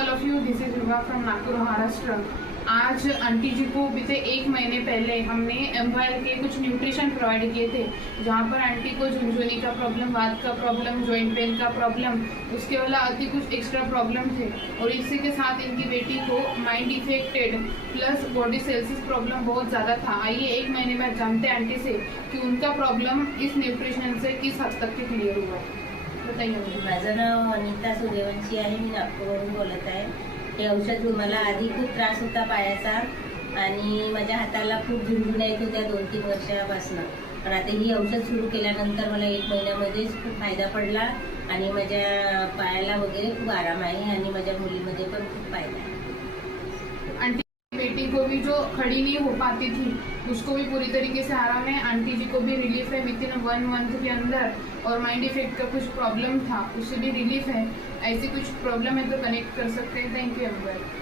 All of you, this is Vibha फ्रॉम नागपुर महाराष्ट्र। आज आंटी जी को बीते 1 महीने पहले हमने एम्पायर के कुछ न्यूट्रिशन प्रोवाइड किए थे, जहाँ पर आंटी को झुनझुनी का प्रॉब्लम, वात का प्रॉब्लम, जॉइंट पेन का प्रॉब्लम, उसके वाला अति कुछ एक्स्ट्रा प्रॉब्लम थे। और इसी के साथ इनकी बेटी को माइंड इफेक्टेड प्लस बॉडी सेल्सिस प्रॉब्लम बहुत ज़्यादा था। आइए 1 महीने में जानते हैं आंटी से कि उनका प्रॉब्लम इस न्यूट्रिशन से किस हद तक क्लियर हुआ। बताइए। माझं नाव अनिता सूर्यवंशी आहे, मी नागपूरवरून बोलत आहे। हे औषध मला आधी खूप त्रास होता पायाचा आणि माझ्या हाताला खूप झुणझुण्या येत होत्या 2-3 वर्षापासून, पण आता ही औषध सुरू केल्यानंतर मला 1 महिन्यामध्येच खूप फायदा पडला आणि माझ्या पायाला वगैरे खूप आराम आहे आणि माझ्या मुलीमध्ये पण खूप फायदा आहे। आंटी बेटी को भी जो खड़ी नहीं हो पाती थी उसको भी पूरी तरीके से आराम है, आंटी जी को भी रिलीफ है विद इन 1 मंथ के अंदर। और माइंड इफेक्ट का कुछ प्रॉब्लम था उससे भी रिलीफ है। ऐसी कुछ प्रॉब्लम है तो कनेक्ट कर सकते हैं। Thank you everyone.